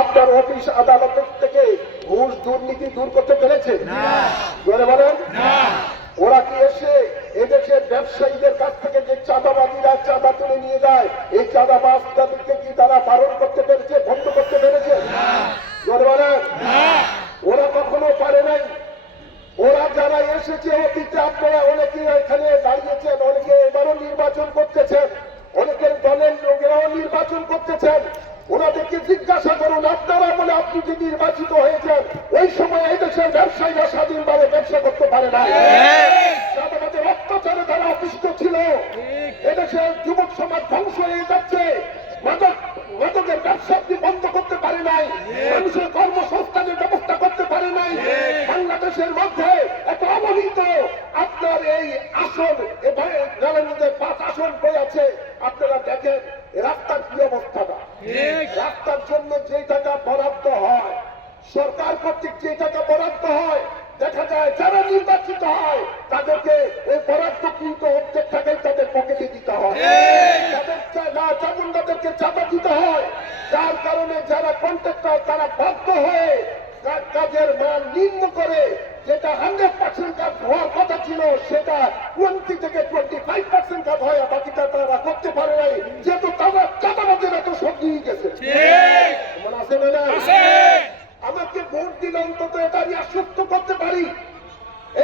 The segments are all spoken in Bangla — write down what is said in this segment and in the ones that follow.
আপনার অফিস আদালত থেকে ঘুষ দুর্নীতি দূর করতে পেরেছে? জোরে বলেন। ওরা কি এসে এদেশের ব্যবসায়ীদের কাছ থেকে যে চাঁদাবাদীরা চাঁদা তুলে নিয়ে যায়, এই চাঁদাবাজদেরকে কি তারা বারণ করতে পেরেছে, বন্ধ করতে পেরেছে? জোরে বলেন। ওরা কখনো পারে নাই। ওরা যারা এসেছে অতীতে, আপনারা অনেকে এখানে দাঁড়িয়েছেন, অনেকে এবারও নির্বাচন করতেছেন, অনেকের দলের লোকেরাও নির্বাচন করতেছেন। ওনাদেরকে জিজ্ঞাসা করুন, আপনারা বলে আপনি যে নির্বাচিত হয়েছেন, ওই সময় এই দেশের ব্যবসায়ীরা স্বাধীনভাবে ব্যবসা করতে পারে না। তাদের অত্যাচারে তারা অতিষ্ঠ ছিল। এদেশের যুবক সমাজ ধ্বংস হয়ে যাচ্ছে। মাদকের ব্যবসা আপনি বন্ধ করতে পারে নাই, মানুষের কর্মসংস্থানের ব্যবস্থা করতে পারে নাই। বাংলাদেশের মধ্যে একটা অবহিত আপনার এই আসন, নারায়ণগঞ্জে 5 আসন হয়ে আছে। আপনারা দেখেন রাস্তার কি অবস্থাটা। রাস্তার জন্য যে টাকা বরাদ্দ হয়, সরকার কর্তৃক যে টাকা বরাদ্দ হয়, দেখা যায় যারা নির্বাচিত হয় তাদেরকে এই বরাদ্দ কিন্তু অর্ধেক টাকাই তাদের পকেটে দিতে হয়, তাদেরকে চাঁদা দিতে হয়। যার কারণে যারা কন্ট্রাক্টর তারা বাধ্য হয়ে কাজের মান নিম্ন করে, যেটা 100% কাজ হওয়ার কথা ছিল সেটা 20 থেকে 25% কাজ হয়, বাকিটা তারা করতে পারে নাই, যেহেতু তারা চাঁদাবাজের এত সব দিয়ে গেছে। আছে না? আমাকে ভোট দিলে অন্তত এটা আমি আশ্বস্ত করতে পারি,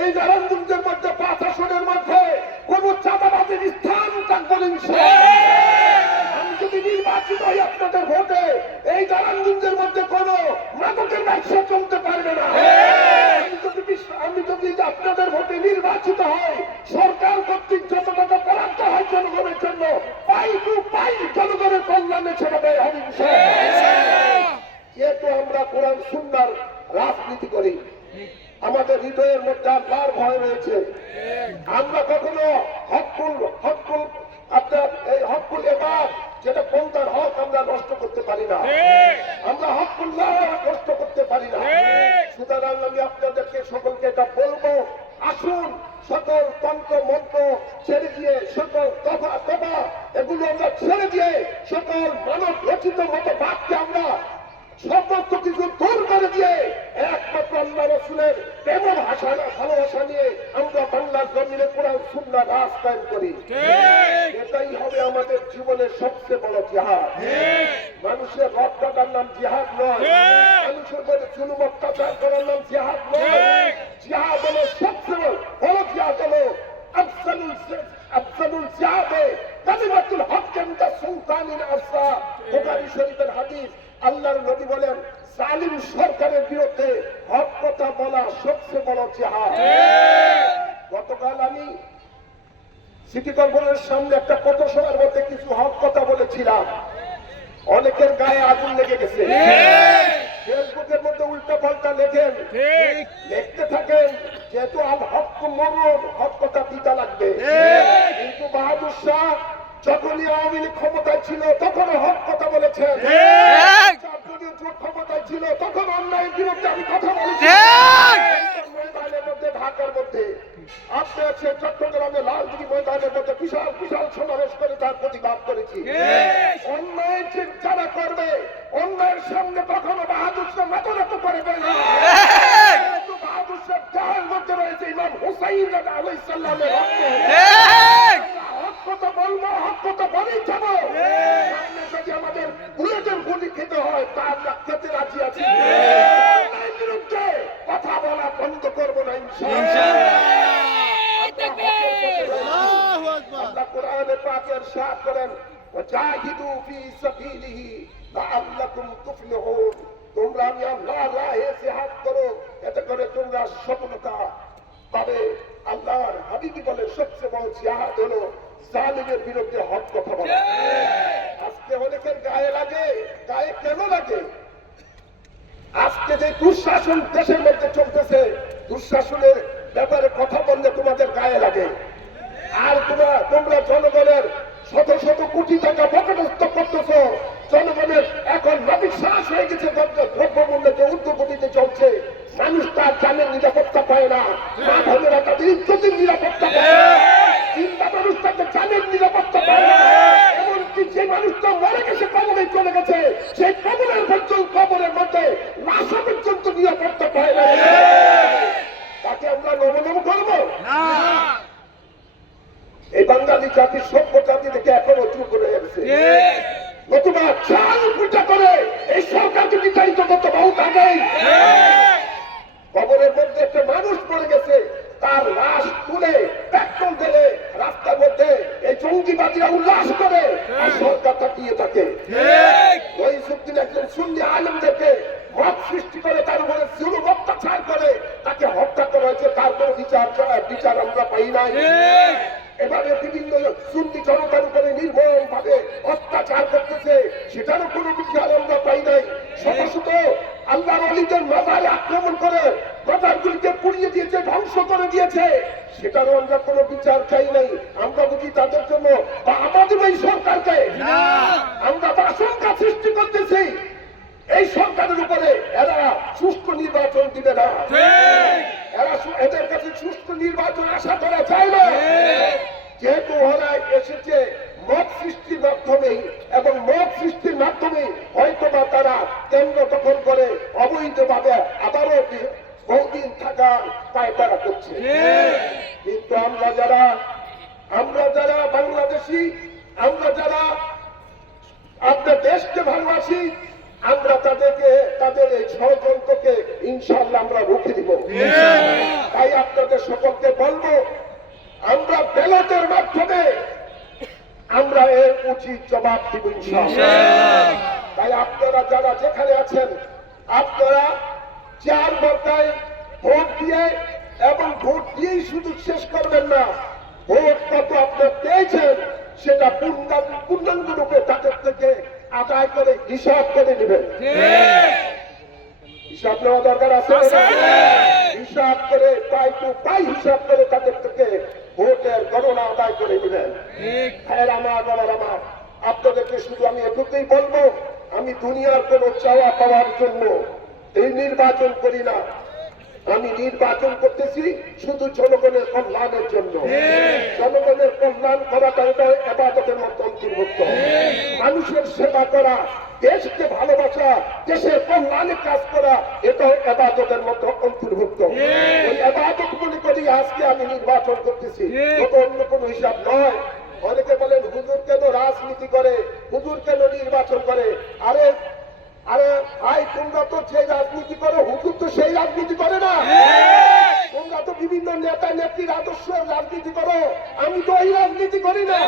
এই নারায়ণগঞ্জের মধ্যে 5 আসনের মধ্যে কোন চাঁদাবাজের স্থান থাকবে না। আমি যদি নির্বাচিত হই আপনাদের ভোটে, এই নারায়ণগঞ্জের মধ্যে কোন মাদকের ব্যবসা চলতে পারবে না। আমি যদি আপনাদের ভোটে নির্বাচিত হই, সরকার কর্তৃক যত টাকা বরাদ্দ হয় জনগণের জন্য, পাই টু পাই জনগণের কল্যাণে সেটা ব্যয় হবে। যেহেতু আমরা কোরআন সুন্নাহর রাজনীতি করি, আমাদের হৃদয়ের মধ্যে আল্লাহর ভয় রয়েছে। আমরা কখনো আপনার এই হকুল ইবাদ, যেটা বন্দার হক, আমরা নষ্ট করতে পারি না। আমরা হকুল্লাহ নষ্ট করতে পারি না। সুতরাং আমি আপনাদেরকে সকলকে এটা বলবো, আসুন সকল তন্ত্র মন্ত্র ছেড়ে দিয়ে, সকল তফা এগুলো আমরা ছেড়ে দিয়ে, সকল মানব রচিত মতবাদকে আমরা সমস্ত কিছু দূর করে দিয়ে একমাত্র আল্লাহ রাসূলের প্রেম ভালোবাসা নিয়ে আমরা বাংলার জমিনে কোরআন সুন্নাহ রাজ কায়েম করি। এটাই হবে আমাদের জীবনের সবচেয়ে বড় জিহাদ। মানুষের রব কাটার নাম জিহাদ নয়, মানুষের মধ্যে জুলুম অত্যাচার করার নাম জিহাদ নয়। জিহাদ হলো সবচেয়ে বড় জিহাদ, হলো আফজালুল জিহাদে কালিমাতুল হক ইনদা সুলতানিন আসা। বুখারী শরীফের হাদিস। আল্লাহর নবী বলেন, জালিম সরকারের বিরুদ্ধে হক কথা বলা সবচেয়ে বড় জিহাদ। গতকাল আমি সিটি কর্পোরেশনের সামনে একটা পথসভার মধ্যে কিছু হক কথা বলেছিলাম, অনেকের গায়ে আগুন লেগে গেছে। ফেসবুকের মধ্যে উল্টা পাল্টা লেখেন, লিখতে থাকেন, যেহেতু হক মরণ, হক কথা দিতে লাগবে। কিন্তু বাহাদুর শাহ যখনই আওয়ামী লীগ ক্ষমতায় ছিল তখন হক কথা বলেছেন, ক্ষমতায় ছিল তখন অন্যায়ের বিরুদ্ধে আমি কথা বলেছি। ময়দানের মধ্যে, ঢাকার মধ্যে, আপনি আছে চট্টগ্রামে লালদিঘি ময়দানের মধ্যে বিশাল বিশাল সমাবেশ করে তার প্রতিবাদ করেছি। অন্যায় যারা করবে, অন্যায়ের সামনে কখনো বাহাদুর শাহ মাথা নত করবে না। বাহাদুর শাহ যার মধ্যে রয়েছে ইমাম হুসাইন আলাইহিস সালামের রক্ত। হক কথা বলবো, হক কথা বলেই যাবো। যদি আমাদের বুলেটের গুলি খেতে হয় তার খেতে রাজি আছি। বিরুদ্ধে কথা বলা বন্ধ করবো না ইনশাআল্লাহ। আল্লাহ কোরআনে পাকে ইরশাদ করেন, ওয়াজাহিদু ফি সাবিলিহি লাআল্লাকুম তুফলিহুন। তোমরা আমি আল্লাহর রাহে জিহাদ করো, এতে করে তোমরা সফলতা পাবে। আল্লাহর হাবিবি বলে সবচেয়ে বড় জিহাদ হলো জালিমের বিরুদ্ধে হক কথা বলা। আজকে অনেকের গায়ে লাগে, গায়ে কেন লাগে? আজকে যে দুঃশাসন দেশের মধ্যে চলতেছে, দুঃশাসনের ব্যাপারে কথা বললে তোমাদের গায়ে লাগে। আর তোমরা জনগণের শত শত কোটি টাকা পকেটস্থ করতেছ। জনগণের এখন নবিশ্বাস হয়ে গেছে, দ্রব্যমূল্যে যে ঊর্ধ্বগতিতে চলছে, মানুষ তার জানের নিরাপত্তা পায় না, মা বোনেরা তাদের ইজ্জতের নিরাপত্তা পায় না, চিন্তা মানুষ তাদের জানের নিরাপত্তা পায় না। এমনকি যে মানুষটা মরে গেছে, কবরে চলে গেছে, সেই কবরের পর্যন্ত কবরে জাতি সভ্য জাতি থেকে এখনো চুপ করে গেছে। নতুবা চাল পূজা করে এই সরকারকে বিতাড়িত করতে বহুত আগেই। কবরের মধ্যে একটা মানুষ পড়ে গেছে, তার লাশ তুলে পেট্রোল ঢেলে রাস্তার মধ্যে এই জঙ্গিবাদীরা উল্লাস করে, আর সরকার তাকিয়ে থাকে। রহিসুদ্দিন একজন সুন্নি আলেমদেরকে মত সৃষ্টি করে তার উপরে জুলুম অত্যাচার করে তাকে হত্যা করা হয়েছে, তার কোনো বিচার আমরা পাই নাই। এবারে বিভিন্ন সুন্নি জনতার উপরে নির্মম ভাবে অত্যাচার করতেছে, সেটারও কোনো বিচার আমরা পাই নাই। শত শত আল্লাহর ওলিদের মাজারে আক্রমণ করে মাজারগুলিকে পুড়িয়ে দিয়েছে, ধ্বংস করে দিয়েছে, সেটারও আমরা কোনো বিচার চাই নাই। আমরা বুঝি তাদের জন্য বা আমাদের এই সরকারকে আমরা আশঙ্কা সৃষ্টি করতেছি এই সরকারের উপরে এরা সুষ্ঠু নির্বাচন দিবে না, এরা এদের কাছে সুষ্ঠু নির্বাচন আশা করা যায় না। যেহেতু ওরা এসেছে মত সৃষ্টির মাধ্যমেই, এবং মত সৃষ্টির মাধ্যমে হয়তোবা তারা কেন্দ্র দখল করে অবৈধভাবে আবারও বহুদিন থাকা পায়তারা করছে। কিন্তু আমরা যারা বাংলাদেশি, আমরা যারা আপনার দেশকে ভালোবাসি, আমরা তাদের এই ষড়যন্ত্রকে ইনশাআল্লাহ আমরা রুখে দিব। তাই আপনাদের সকলকে বলবো, আমরা ব্যালটের মাধ্যমে আমরা এর উচিত জবাব দিব ইনশাআল্লাহ। তাই আপনারা যারা যেখানে আছেন, আপনারা 4 মার্কায় ভোট দিয়ে, এবং ভোট দিয়েই শুধু শেষ করবেন না, ভোট কত আপনারা পেয়েছেন সেটা পূর্ণাঙ্গ রূপে তাদের থেকে আদায় করে হিসাব করে নেবেন। হিসাব নেওয়া দরকার আছে, হিসাব করে পাই টু পাই হিসাব করে তাদের থেকে ভোটের গণনা আদায় করে নেবেন। হ্যাঁ আমার আপনাদেরকে শুধু আমি এটুকুই বলবো, আমি দুনিয়ার কোন চাওয়া পাওয়ার জন্য এই নির্বাচন করি না, আমি নির্বাচন করতেছি শুধু জনগণের কল্যাণের জন্য। জনগণের কল্যাণ করাটা এটা ইবাদতের মধ্যে অন্তর্ভুক্ত। মানুষের সেবা করা, দেশকে ভালোবাসা, দেশের কল্যাণে কাজ করা, এটা ইবাদতের মধ্যে অন্তর্ভুক্ত। এই ইবাদত মনে করি আজকে আমি নির্বাচন করতেছি, অন্য কোনো হিসাব নয়। অনেকে বলেন হুজুর কেন রাজনীতি করে, হুজুর কেন নির্বাচন করে। আরে ভাই, তোমরা তো যে রাজনীতি করো, হুজুর তো সেই রাজনীতি করে না। তোমরা তো বিভিন্ন নেতা নেত্রীর আদর্শের রাজনীতি করো, আমি তো ওই রাজনীতি করি না।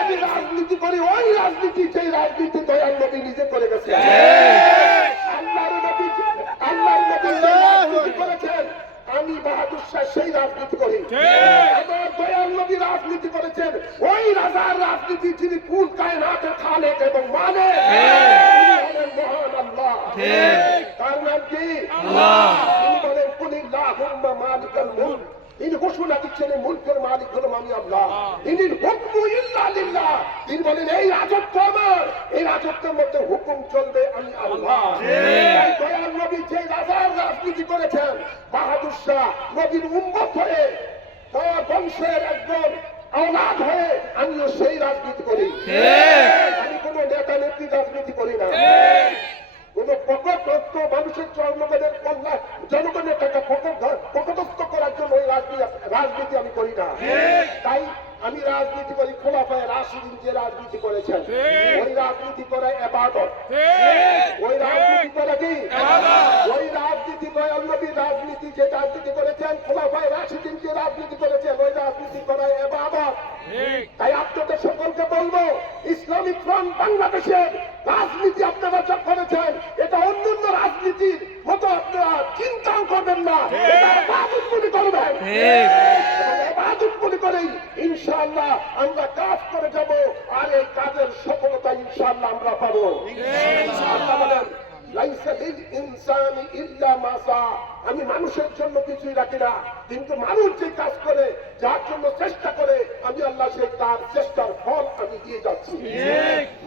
আমি রাজনীতি করি ওই রাজনীতি, সেই রাজনীতি দয়াল নবী নিজে করে গেছে। আল্লাহর নবী রাজনীতি করেছেন, আমি বাহাদুর শাহ সেই রাজনীতি করি। আমার দয়াল নবী রাজনীতি করেছেন ওই রাজার রাজনীতি, যিনি কুল কায়নাতে খালেক এবং মানে মহান আল্লাহ। তার নাম কি? তিনি বলেন কুলিল্লাহুম্মা মালিকাল মুলক, তিনি ঘোষণা দিচ্ছেন মুলকের মালিক হলাম আমি আল্লাহ। ইনিল হুকমু ইল্লা লিল্লাহ, তিনি বলেন এই রাজত্ব আমার, এই রাজত্বের মধ্যে হুকুম চলবে আমি আল্লাহ। দয়াল নবী যে রাজার রাজনীতি করেছেন, বাহাদুর শাহ নবীর উম্মত হয়ে, তার বংশের একজন আওলাদ হয়ে আমিও সেই রাজনীতি করি। আমি কোন নেতা নেত্রী রাজনীতি করি না, কোন পকটস্থ মানুষের জনগণের কল্যাণ, জনগণের টাকা পকটস্থ করার জন্য ওই রাজনীতি আমি করি না। তাই আমি রাজনীতি করি খোলাফায়ে রাশিদিন যে রাজনীতি করেছেন, ওই রাজনীতি করে ইবাদত। ওই রাজনীতি করে কি? ওই রাজনীতি দয়াল নবীর রাজনীতি, যে রাজনীতি করেছেন খোলাফায়ে রাশিদিন যে রাজনীতি করেছেন, ওই রাজনীতি করে ইবাদত। তাই আপনাদের সকলকে বলবো, ইসলামিক ফ্রন্ট বাংলাদেশের রাজনীতি আপনারা যা করেছেন, এটা অন্যান্য রাজনীতির মতো আপনারা চিন্তাও করবেন না, এটা ইবাদত মনে করবেন। ইবাদত মনে করেই ইনশাআল্লাহ আমরা কাজ করে যাব, আর এই কাজের সফলতা ইনশাআল্লাহ আমরা পাবো। আল্লাহ বলেন লাইসা লিল ইনসানি ইল্লা মা সা, আমি মানুষের জন্য কিছুই রাখি না, কিন্তু মানুষ যে কাজ করে, যার জন্য চেষ্টা করে, আমি আল্লাহ সেই তার চেষ্টার ফল আমি দিয়ে যাচ্ছি।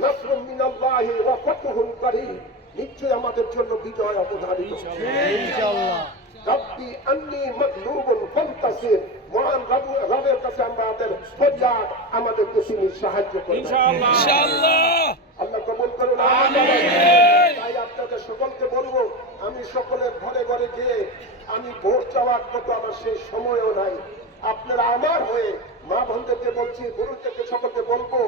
নাসরুম মিনাল্লাহি ওয়া ফাতহুন কারীম, নিশ্চয়ই আমাদের জন্য বিজয় অবধারিত ইনশাআল্লাহ। রব্বি আন্নী মাগলুবুন ফান্তাসির, মহান রবের কাছে আমাদের ফরিয়াদ, আমাদেরকে তিনি সাহায্য করবেন ইনশাআল্লাহ। আল্লাহ কবুল করুন, আমিন। তাই আপনাদের সকলকে বলবো, আমি সকলের ঘরে ঘরে গিয়ে আমি ভোট চাওয়ার মতো আমার সেই সময়ও নাই। আপনারা আমার হয়ে মা বোনদেরকে বলছি, পুরুষদেরকে সকলকে বলবো,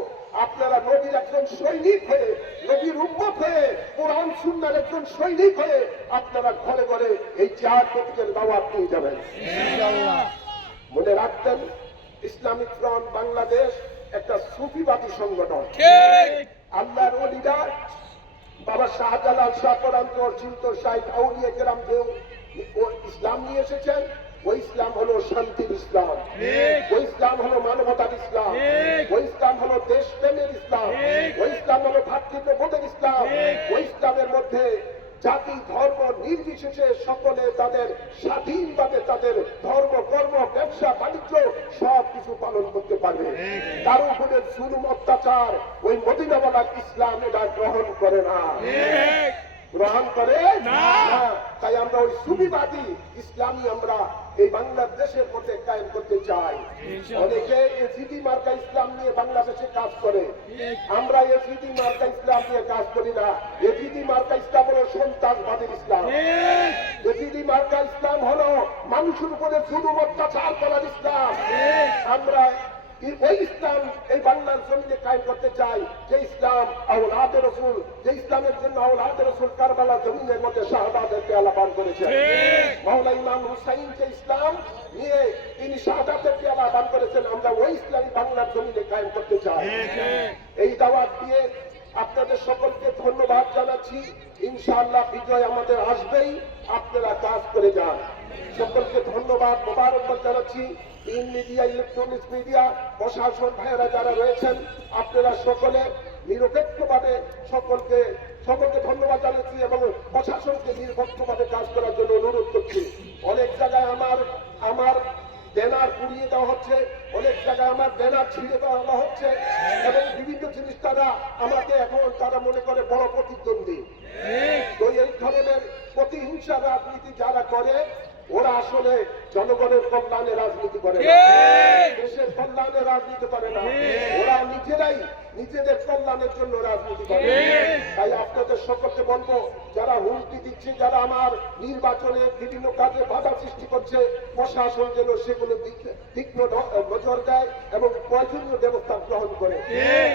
আপনারা নবীর একজন সৈনিক হয়ে, নবীর উম্মত হয়ে, কোরআন সুন্নাহর একজন সৈনিক হয়ে আপনারা ঘরে ঘরে এই জিহাদ প্রতীকের দাওয়াত নিয়ে যাবেন। মনে রাখবেন, ইসলামিক ফ্রন্ট বাংলাদেশ একটা সুফিবাদী সংগঠন। আল্লাহর ওলিরা বাবা শাহজালাল, শাহ পরান্তর, চিন্তর, শাহিদ, আউলিয়া কেরাম যে ইসলাম নিয়ে এসেছেন, ওই ইসলাম হলো শান্তির ইসলাম, ওই ইসলাম হলো মানবতার ইসলাম, ওই ইসলাম হলো দেশপ্রেমের ইসলাম, ওই ইসলাম হলো ভ্রাতৃত্ববোধের ইসলাম, ওই ইসলামের মধ্যে জাতি ধর্ম নির্বিশেষে সকলে তাদের স্বাধীনভাবে তাদের ধর্ম, কর্ম, ব্যবসা, বাণিজ্য সব কিছু পালন করতে পারবে। তার উপরে জুলুম, অত্যাচার ওই মদিনাওয়ালার ইসলাম এটা গ্রহণ করে না, গ্রহণ করে না। তাই আমরা ওই সুফিবাদী ইসলামী আমরা এই বাংলাদেশের মধ্যে কায়েম করতে চাই। অনেকে এজিডি মার্কা ইসলাম নিয়ে বাংলাদেশে কাজ করে, আমরা এজিডি মার্কা ইসলাম নিয়ে কাজ করি না। এজিডি মার্কা ইসলাম হলো সন্ত্রাসবাদীর ইসলাম, এজিডি মার্কা ইসলাম হলো মানুষের উপরে জুলুম অত্যাচার করার ইসলাম। আমরা ওই ইসলাম এই বাংলার জমিনে কায়েম করতে চাই, যে ইসলাম আওলাদে রাসূল, যে ইসলামের জন্য আওলাদে রাসূল কারবালা জমিনের মধ্যে শাহাদাতের পেয়ালা পান করেছেন। মাওলা ইমাম হুসাইন যে ইসলাম নিয়ে তিনি শাহাদাতের পেয়ালা পান করেছেন, আমরা ওই ইসলামী বাংলার জমিনে কায়েম করতে চাই। এই দাওয়াত দিয়ে আপনাদের সকলকে ধন্যবাদ জানাচ্ছি। ইনশাআল্লাহ বিজয় আমাদের আসবেই, আপনারা কাজ করে যান। সকলকে ধন্যবাদ, মোবারকবাদ জানাচ্ছি। মিডিয়া, ইলেকট্রনিক্স মিডিয়া, প্রশাসন ভাইয়েরা যারা রয়েছেন, আপনারা সকলে নিরপেক্ষভাবে সকলকে ধন্যবাদ জানাচ্ছি এবং প্রশাসনকে নিরপেক্ষভাবে কাজ করার জন্য অনুরোধ করছি। অনেক জায়গায় আমার ব্যানার পুড়িয়ে দেওয়া হচ্ছে, অনেক জায়গায় আমার ব্যানার ছিঁড়ে দেওয়া হচ্ছে এবং বিভিন্ন জিনিস আমাকে এখন তারা মনে করে বড় প্রতিদ্বন্দ্বী। তো এই ধরনের প্রতিহিংসা রাজনীতি যারা করে, ওরা আসলে জনগণের কল্যাণে রাজনীতি করে না, দেশের কল্যাণে রাজনীতি করে না, ওরা নিজেরাই নিজেদের কল্যাণের জন্য রাজনীতি করে। তাই আপনাদের সকলকে বলবো, যারা হুমকি দিচ্ছে, যারা আমার নির্বাচনে বিভিন্ন কাজে বাধা সৃষ্টি করছে, প্রশাসন যেন সেগুলো তীক্ষ্ণ নজর দেয় এবং প্রয়োজনীয় ব্যবস্থা গ্রহণ করে।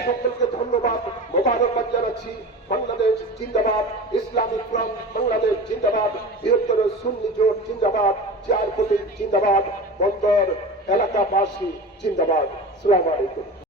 সকলকে ধন্যবাদ, মোবারকবাদ জানাচ্ছি। বাংলাদেশ জিন্দাবাদ, ইসলামিক ফ্রন্ট বাংলাদেশ জিন্দাবাদ, বৃহত্তর সুন্নি জোট জিন্দাবাদ, জিয়ার প্রতীক জিন্দাবাদ, বন্দর এলাকাবাসী জিন্দাবাদ। আসসালামু আলাইকুম।